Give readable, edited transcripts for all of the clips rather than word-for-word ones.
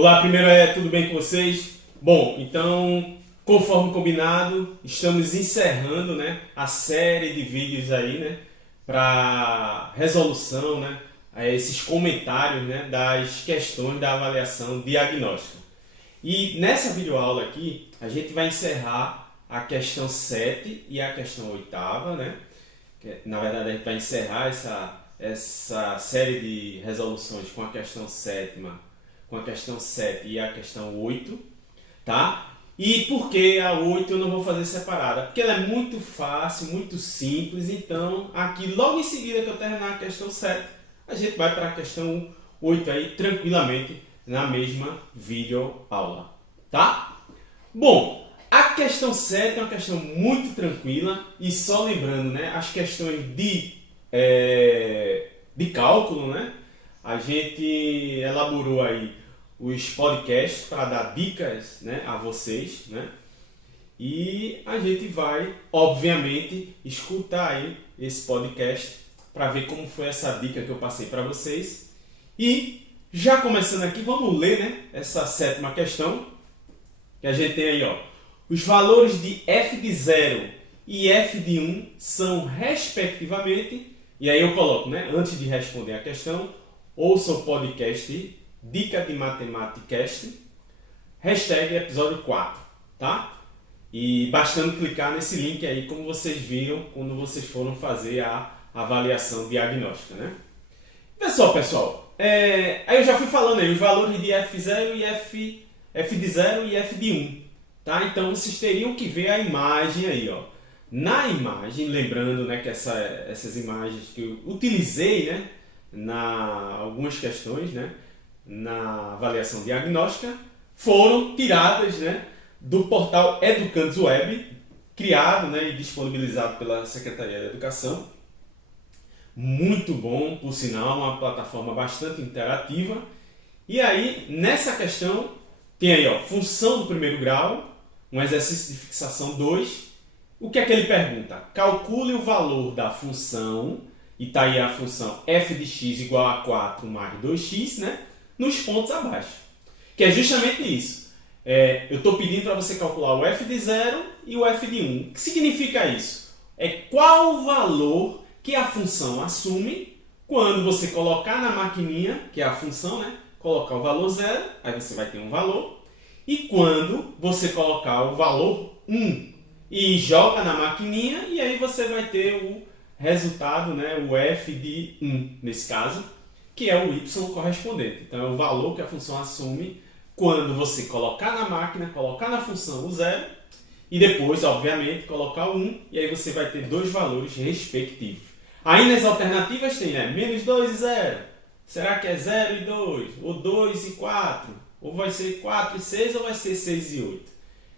Olá, primeiro tudo bem com vocês? Bom, então, conforme combinado, estamos encerrando, né, a série de vídeos aí, né, para resolução, né, a esses comentários, né, das questões da avaliação diagnóstica. E nessa videoaula aqui, a gente vai encerrar a questão 7 e a questão 8ª, né? Na verdade, a gente vai encerrar essa série de resoluções com a questão 7ª, com a questão 7 e a questão 8, tá? E por que a 8 eu não vou fazer separada? Porque ela é muito fácil, muito simples, então aqui logo em seguida que eu terminar a questão 7, a gente vai para a questão 8 aí tranquilamente na mesma videoaula, tá? Bom, a questão 7 é uma questão muito tranquila e só lembrando, né, as questões de cálculo, né? A gente elaborou aí os podcasts para dar dicas, né, a vocês, né? E a gente vai, obviamente, escutar aí esse podcast para ver como foi essa dica que eu passei para vocês. E já começando aqui, vamos ler, né, essa 7ª questão que a gente tem aí, ó. Os valores de f de 0 e f de 1 são respectivamente, e aí eu coloco, né, antes de responder a questão, ouça o podcast Dica de Matemática, hashtag episódio 4, tá? E bastando clicar nesse link aí, como vocês viram quando vocês foram fazer a avaliação diagnóstica, né? Pessoal, aí eu já fui falando aí os valores de f0 e f de 0 e f de 1, tá? Então vocês teriam que ver a imagem aí, ó. Na imagem, lembrando, né, que essas imagens que eu utilizei, né, algumas questões, né, na avaliação diagnóstica, foram tiradas, né, do portal Educandos Web, criado, né, e disponibilizado pela Secretaria da Educação. Muito bom, por sinal, uma plataforma bastante interativa. E aí, nessa questão, tem aí, ó, função do primeiro grau, um exercício de fixação 2. O que é que ele pergunta? Calcule o valor da função, e está aí a função f de x igual a 4 mais 2x, né, nos pontos abaixo. Que é justamente isso. Eu estou pedindo para você calcular o f de 0 e o f de 1. O que significa isso? É qual o valor que a função assume quando você colocar na maquininha, que é a função, né, colocar o valor 0, aí você vai ter um valor. E quando você colocar o valor 1 e joga na maquininha, e aí você vai ter o resultado, né, o f de 1, nesse caso, que é o y correspondente. Então, é o valor que a função assume quando você colocar na máquina, colocar na função o 0, e depois, obviamente, colocar o 1, e aí você vai ter dois valores respectivos. Aí nas alternativas tem, né, menos 2 e 0. Será que é 0 e 2? Ou 2 e 4? Ou vai ser 4 e 6? Ou vai ser 6 e 8?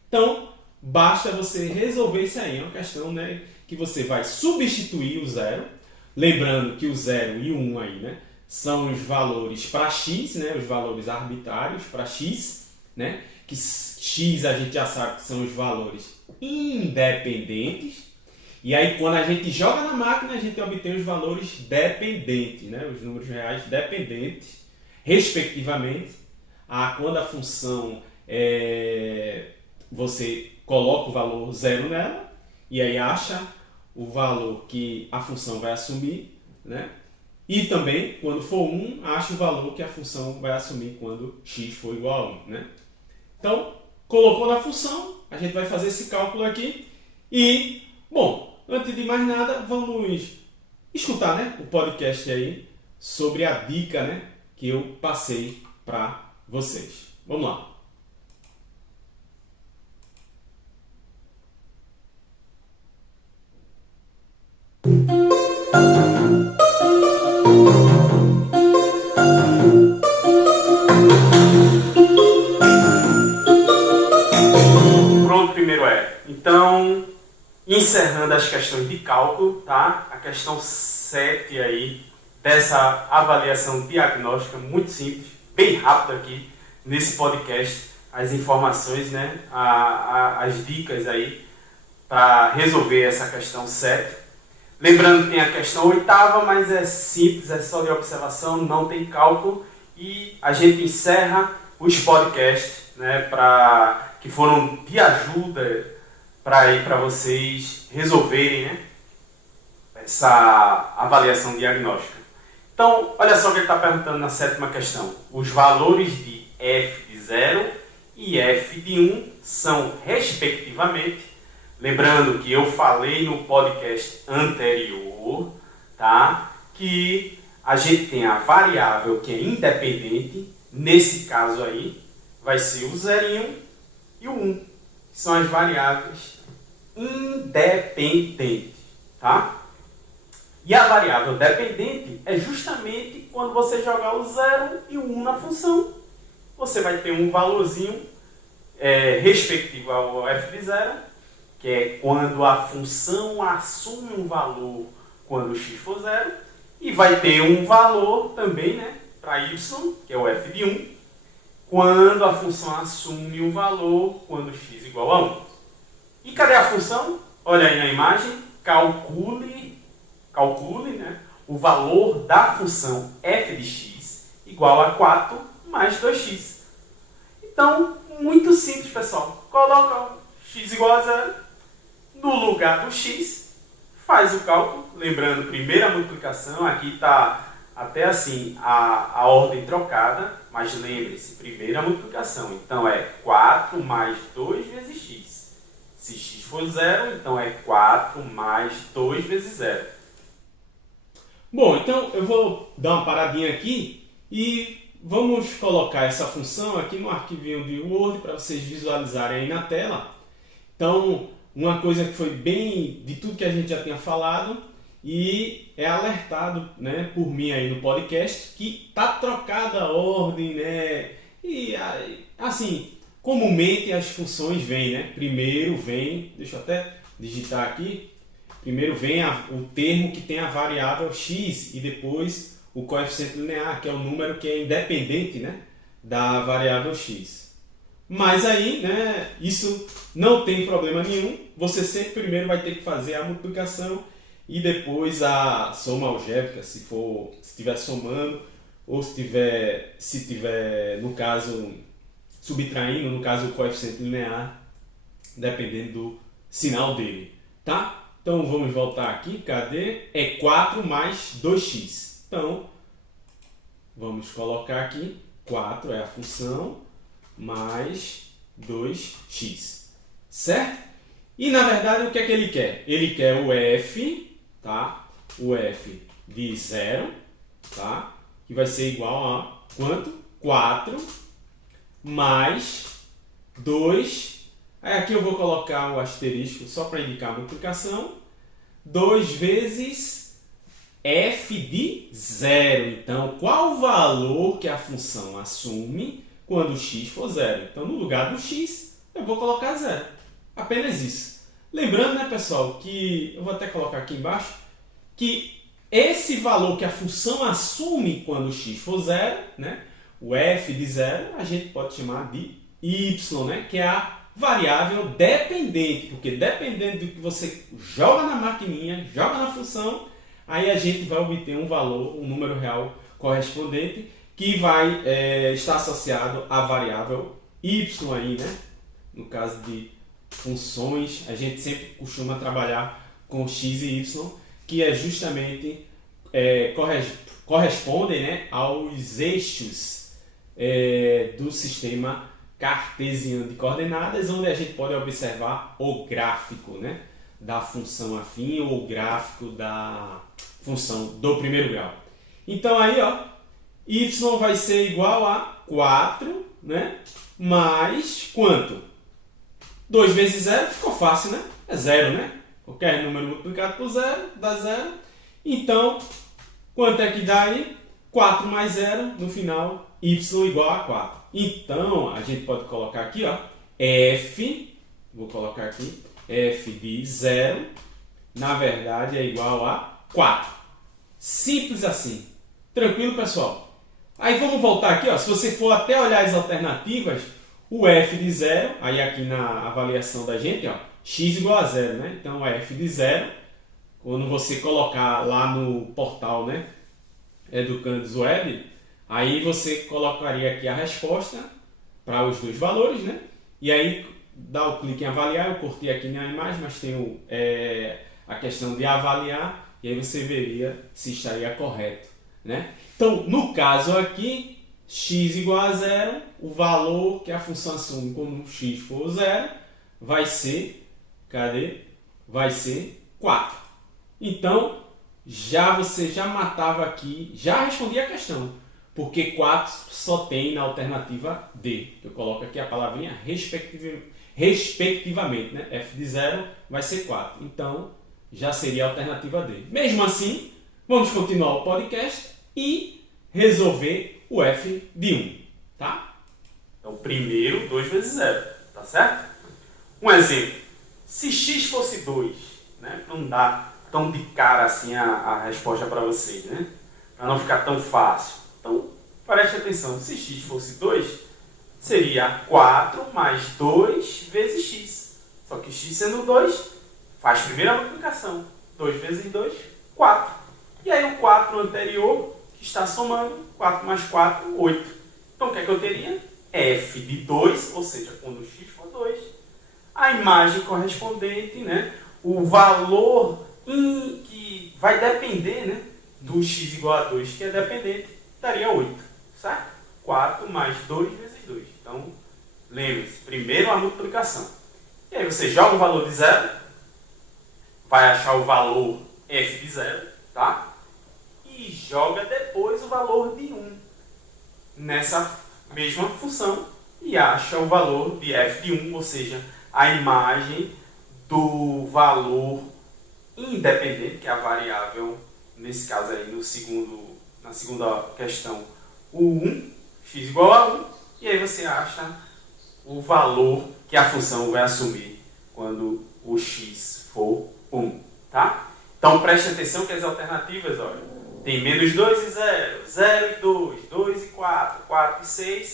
Então, basta você resolver isso aí. É uma questão, né, que você vai substituir o 0. Lembrando que o 0 e o 1 aí, né, são os valores para x, né, os valores arbitrários para x, né, que x a gente já sabe que são os valores independentes. E aí, quando a gente joga na máquina, a gente obtém os valores dependentes, né, os números reais dependentes, respectivamente, quando a função você coloca o valor 0 nela, e aí acha o valor que a função vai assumir, né? E também, quando for 1, acha o valor que a função vai assumir quando x for igual a 1, né? Então, colocou na função, a gente vai fazer esse cálculo aqui. E, bom, antes de mais nada, vamos escutar, né, o podcast aí sobre a dica, né, que eu passei para vocês. Vamos lá. Pronto, primeiro Então, encerrando as questões de cálculo, tá? A questão 7 aí, dessa avaliação diagnóstica muito simples, bem rápido aqui nesse podcast, as informações, né? As dicas aí para resolver essa questão 7. Lembrando que tem a questão 8ª, mas é simples, é só de observação, não tem cálculo. E a gente encerra os podcasts, né, que foram de ajuda para vocês resolverem, né, essa avaliação diagnóstica. Então, olha só o que ele está perguntando na sétima questão. Os valores de f de 0 e f de 1 são, respectivamente, lembrando que eu falei no podcast anterior, tá, que a gente tem a variável que é independente, nesse caso aí, vai ser o 0 e 1 e o 1, que são as variáveis independentes, tá? E a variável dependente é justamente quando você jogar o 0 e o 1 na função, você vai ter um valorzinho respectivo ao f de 0, que é quando a função assume um valor quando x for 0, e vai ter um valor também, né, para y, que é o f de 1, quando a função assume um valor quando x igual a 1. E cadê a função? Olha aí na imagem, calcule, né, o valor da função f de x igual a 4 mais 2x. Então, muito simples, pessoal. Coloca x igual a 0 no lugar do x, faz o cálculo. Lembrando, primeira multiplicação, aqui está até assim a ordem trocada, mas lembre-se, primeira multiplicação. Então, é 4 mais 2 vezes x. Se x for 0, então é 4 mais 2 vezes 0. Bom, então eu vou dar uma paradinha aqui e vamos colocar essa função aqui no arquivinho de Word para vocês visualizarem aí na tela. Então, uma coisa que foi bem de tudo que a gente já tinha falado e é alertado, né, por mim aí no podcast que tá trocada a ordem, né? E assim, comumente as funções vêm, né? Primeiro vem, deixa eu até digitar aqui. Primeiro vem o termo que tem a variável x e depois o coeficiente linear, que é o número que é independente, né, da variável x. Mas aí, né, isso não tem problema nenhum. Você sempre primeiro vai ter que fazer a multiplicação e depois a soma algébrica, se estiver somando ou se tiver, no caso, subtraindo, no caso, o coeficiente linear, dependendo do sinal dele, tá? Então, vamos voltar aqui. Cadê? É 4 mais 2x. Então, vamos colocar aqui. 4 é a função mais 2x. Certo? E, na verdade, o que é que ele quer? Ele quer o f, tá? O f de 0, tá? Que vai ser igual a quanto? 4 mais 2. Aí aqui eu vou colocar o asterisco só para indicar a multiplicação. 2 vezes f de 0. Então, qual o valor que a função assume quando x for 0? Então, no lugar do x, eu vou colocar 0. Apenas isso. Lembrando, né, pessoal, que eu vou até colocar aqui embaixo, que esse valor que a função assume quando x for 0, né, o f de 0, a gente pode chamar de y, né, que é a variável dependente, porque dependendo do que você joga na maquininha, joga na função, aí a gente vai obter um valor, um número real correspondente, que vai estar associado à variável y aí, né? No caso de funções, a gente sempre costuma trabalhar com x e y, que é justamente correspondem, né, aos eixos do sistema cartesiano de coordenadas, onde a gente pode observar o gráfico, né, da função afim ou o gráfico da função do primeiro grau. Então aí, ó, y vai ser igual a 4, né, mais quanto? 2 vezes 0, ficou fácil, né? É 0, né? Qualquer número multiplicado por 0 dá 0. Então, quanto é que dá aí? 4 mais 0, no final, y igual a 4. Então, a gente pode colocar aqui, ó, f, vou colocar aqui, f de 0, na verdade é igual a 4. Simples assim. Tranquilo, pessoal? Aí vamos voltar aqui, ó, se você for até olhar as alternativas, o f de 0, aí aqui na avaliação da gente, ó, x igual a 0, né? Então, f de 0, quando você colocar lá no portal, né, Educandos Web, aí você colocaria aqui a resposta para os dois valores, né? E aí dá o clique em avaliar, eu cortei aqui na imagem, mas tem a questão de avaliar, e aí você veria se estaria correto, né? Então, no caso aqui, x igual a zero, o valor que a função assume quando x for zero vai ser, Vai ser 4. Então, você já matava aqui, já respondia a questão, porque 4 só tem na alternativa D. Eu coloco aqui a palavrinha respectivamente, né? F de 0 vai ser 4. Então, já seria a alternativa D. Mesmo assim, vamos continuar o podcast e resolver o F de 1, tá? Então, primeiro, 2 vezes 0, tá certo? Um exemplo. Se x fosse 2, né? Não dá tão de cara assim a resposta para vocês, né? Para não ficar tão fácil. Então, preste atenção. Se x fosse 2, seria 4 mais 2 vezes x. Só que x sendo 2, faz primeiro a multiplicação. 2 vezes 2, 4. E aí o 4 anterior, que está somando, 4 mais 4, 8. Então, o que é que eu teria? F de 2, ou seja, quando x for 2, a imagem correspondente, né? O valor que vai depender, né, do x igual a 2, que é dependente, daria 8, certo? 4 mais 2 vezes 2. Então, lembre-se, primeiro a multiplicação. E aí você joga o valor de 0, vai achar o valor f de 0, tá? E joga depois o valor de 1 nessa mesma função e acha o valor de f de 1, ou seja, a imagem do valor independente, que é a variável, nesse caso aí, na segunda questão, o 1, x igual a 1, e aí você acha o valor que a função vai assumir quando o x for 1, tá? Então preste atenção que as alternativas, olha, tem menos 2 e 0, 0 e 2, 2 e 4, 4 e 6,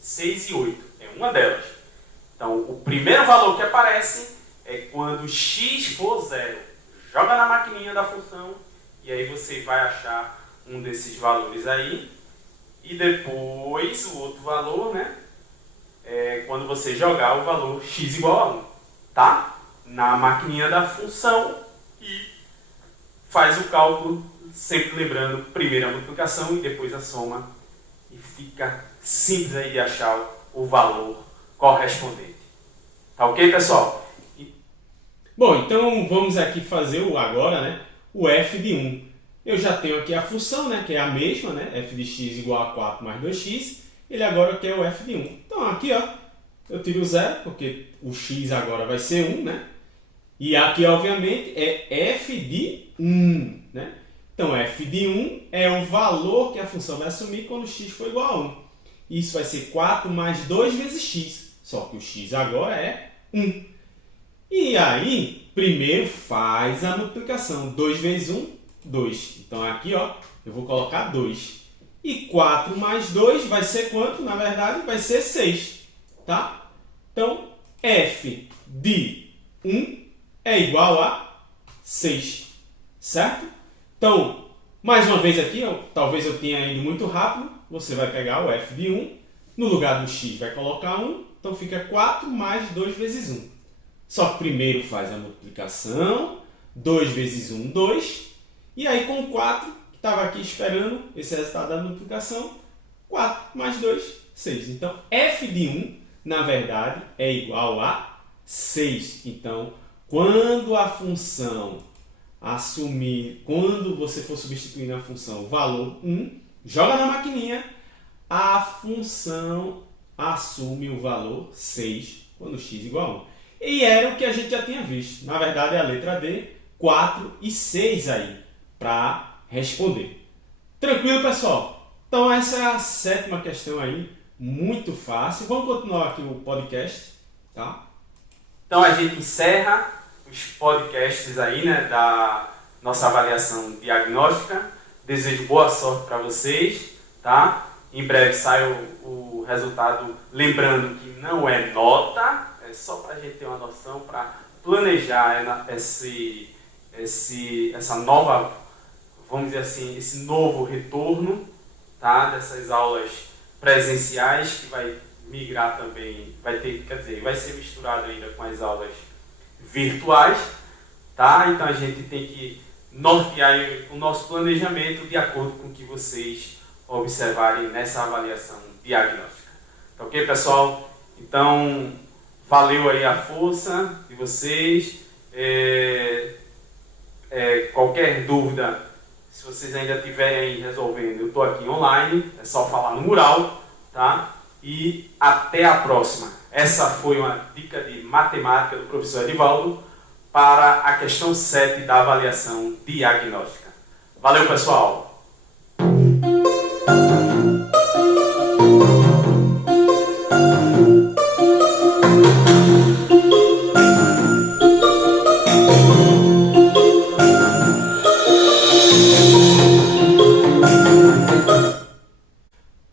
6 e 8, é uma delas. Então o primeiro valor que aparece é quando x for 0. Joga na maquininha da função e aí você vai achar um desses valores aí. E depois o outro valor, né? É quando você jogar o valor x igual a 1, tá? Na maquininha da função e faz o cálculo, sempre lembrando primeiro a multiplicação e depois a soma. E fica simples aí de achar o valor correspondente. Tá ok, pessoal? Bom, então vamos aqui fazer agora, né, o f de 1. Eu já tenho aqui a função, né, que é a mesma, né, f de x igual a 4 mais 2x. Ele agora quer o f de 1. Então aqui, ó, eu tiro o 0, porque o x agora vai ser 1, né? E aqui, obviamente, é f de 1, né? Então, f de 1 é o valor que a função vai assumir quando x for igual a 1. Isso vai ser 4 mais 2 vezes x. Só que o x agora é 1. E aí, primeiro faz a multiplicação. 2 vezes 1, 2. Então, aqui, ó, eu vou colocar 2. E 4 mais 2 vai ser quanto? Na verdade, vai ser 6. Tá? Então, f de 1 é igual a 6. Certo? Então, mais uma vez aqui, talvez eu tenha ido muito rápido. Você vai pegar o f de 1. No lugar do x, vai colocar 1. Então, fica 4 mais 2 vezes 1. Só que primeiro faz a multiplicação, 2 vezes 1, 2, e aí com 4, que estava aqui esperando esse resultado da multiplicação, 4 mais 2, 6. Então, f de 1, na verdade, é igual a 6. Então, quando a função quando você for substituir na função o valor 1, joga na maquininha, a função assume o valor 6, quando x igual a 1. E era o que a gente já tinha visto. Na verdade, é a letra D, 4 e 6 aí, para responder. Tranquilo, pessoal? Então, essa é a 7ª questão aí, muito fácil. Vamos continuar aqui o podcast, tá? Então, a gente encerra os podcasts aí, né, da nossa avaliação diagnóstica. Desejo boa sorte para vocês, tá? Em breve sai o resultado, lembrando que não é nota, é só para a gente ter uma noção, para planejar essa nova, vamos dizer assim, esse novo retorno, tá? Dessas aulas presenciais que vai migrar também, vai ser misturado ainda com as aulas virtuais, tá? Então a gente tem que nortear o nosso planejamento de acordo com o que vocês observarem nessa avaliação diagnóstica. Tá ok, pessoal? Então, valeu aí a força de vocês. Qualquer dúvida, se vocês ainda estiverem aí resolvendo, eu estou aqui online, é só falar no mural, tá? E até a próxima. Essa foi uma dica de matemática do professor Edivaldo para a questão 7 da avaliação diagnóstica. Valeu, pessoal!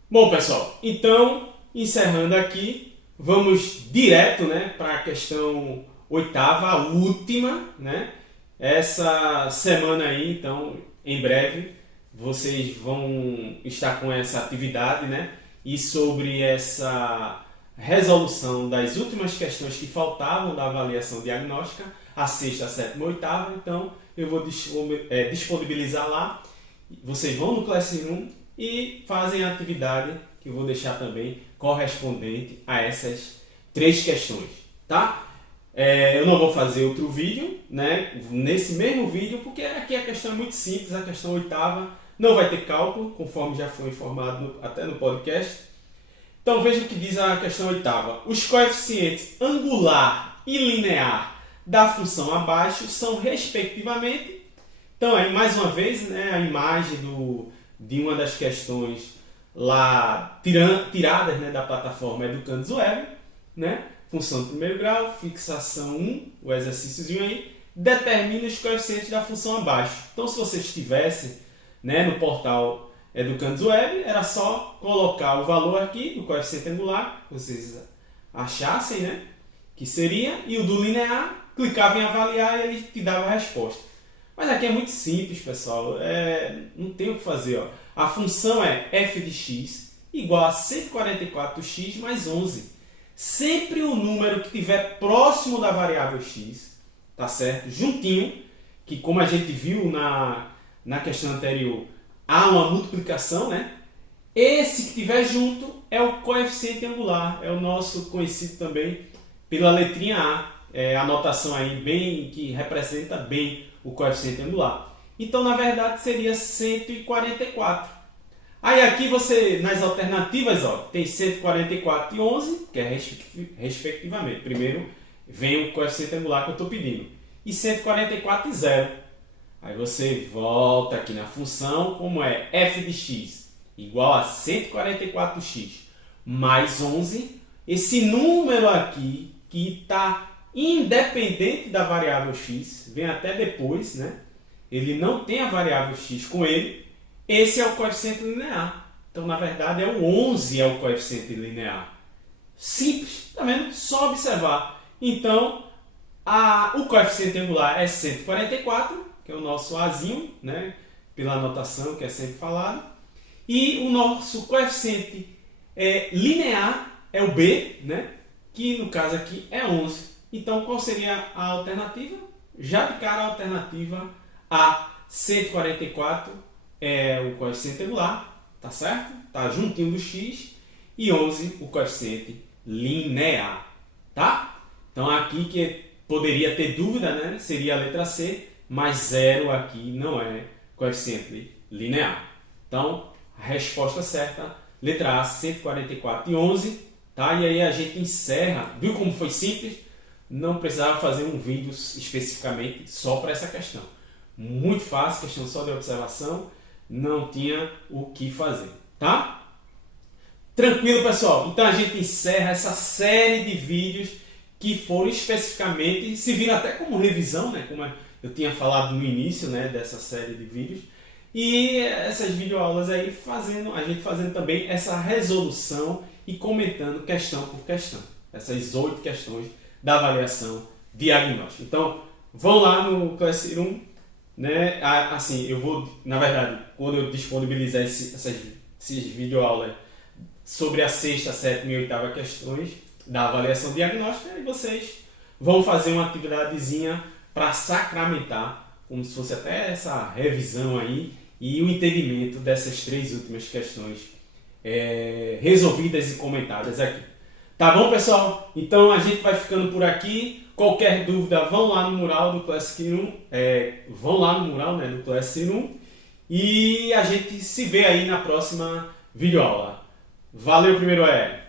Bom, pessoal, então, encerrando aqui, vamos direto, né, para a questão 8ª, a última, né? Essa semana aí, então, em breve, vocês vão estar com essa atividade, né? E sobre essa resolução das últimas questões que faltavam da avaliação diagnóstica, a 6ª, a 7ª, 8ª, então eu vou disponibilizar lá. Vocês vão no Classroom e fazem a atividade que eu vou deixar também correspondente a essas 3 questões, tá? Eu não vou fazer outro vídeo, né, nesse mesmo vídeo, porque aqui a questão é muito simples, a questão 8ª não vai ter cálculo, conforme já foi informado até no podcast. Então veja o que diz a questão 8ª. Os coeficientes angular e linear da função abaixo são respectivamente... Então aí mais uma vez, né, a imagem de uma das questões lá tiradas, né, da plataforma Educandos Web, né? Função de primeiro grau, fixação 1, o exercíciozinho aí, determina os coeficientes da função abaixo. Então, se vocês estivessem, né, no portal Educandos Web, era só colocar o valor aqui do coeficiente angular, que vocês achassem, né, que seria, e o do linear, clicava em avaliar e ele te dava a resposta. Mas aqui é muito simples, pessoal, não tem o que fazer. Ó. A função é f de x igual a 144x mais 11. Sempre o número que estiver próximo da variável x, tá certo? Juntinho, que como a gente viu na questão anterior, há uma multiplicação, né? Esse que estiver junto é o coeficiente angular, é o nosso conhecido também pela letrinha A, a anotação aí bem que representa bem o coeficiente angular. Então, na verdade, seria 144. Aí aqui você, nas alternativas, ó, tem 144 e 11, que é respectivamente. Primeiro vem o coeficiente angular que eu estou pedindo. E 144 e 0. Aí você volta aqui na função, como é f de x igual a 144x mais 11. Esse número aqui, que está independente da variável x, vem até depois, né? Ele não tem a variável x com ele. Esse é o coeficiente linear. Então, na verdade, o 11 é o coeficiente linear. Simples, tá vendo? Só observar. Então, o coeficiente angular é 144, que é o nosso Azinho, né? Pela anotação que é sempre falado. E o nosso coeficiente linear é o B, né? Que no caso aqui é 11. Então, qual seria a alternativa? Já de cara, a alternativa A, 144 é o coeficiente angular, tá certo? Tá juntinho do x, e 11 o coeficiente linear, tá? Então aqui que poderia ter dúvida, né? Seria a letra C, mas 0 aqui não é coeficiente linear. Então, a resposta certa, letra A, 144 e 11, tá? E aí a gente encerra, viu como foi simples? Não precisava fazer um vídeo especificamente só para essa questão. Muito fácil, questão só de observação, não tinha o que fazer, tá? Tranquilo, pessoal? Então a gente encerra essa série de vídeos que foram especificamente, se viram até como revisão, né? Como eu tinha falado no início, né, dessa série de vídeos. E essas videoaulas aí a gente fazendo também essa resolução e comentando questão por questão. Essas 8 questões da avaliação diagnóstica. Então, vão lá no Classroom, né? Assim, eu vou, na verdade, quando eu disponibilizar essas videoaulas sobre a sexta, sétima e oitava questões da avaliação diagnóstica, e vocês vão fazer uma atividadezinha para sacramentar, como se fosse até essa revisão aí e o entendimento dessas 3 últimas questões resolvidas e comentadas aqui. Tá bom, pessoal? Então a gente vai ficando por aqui. Qualquer dúvida, vão lá no mural do Classic 1, vão lá no mural, né, do Classic 1, e a gente se vê aí na próxima videoaula. Valeu, primeiro E!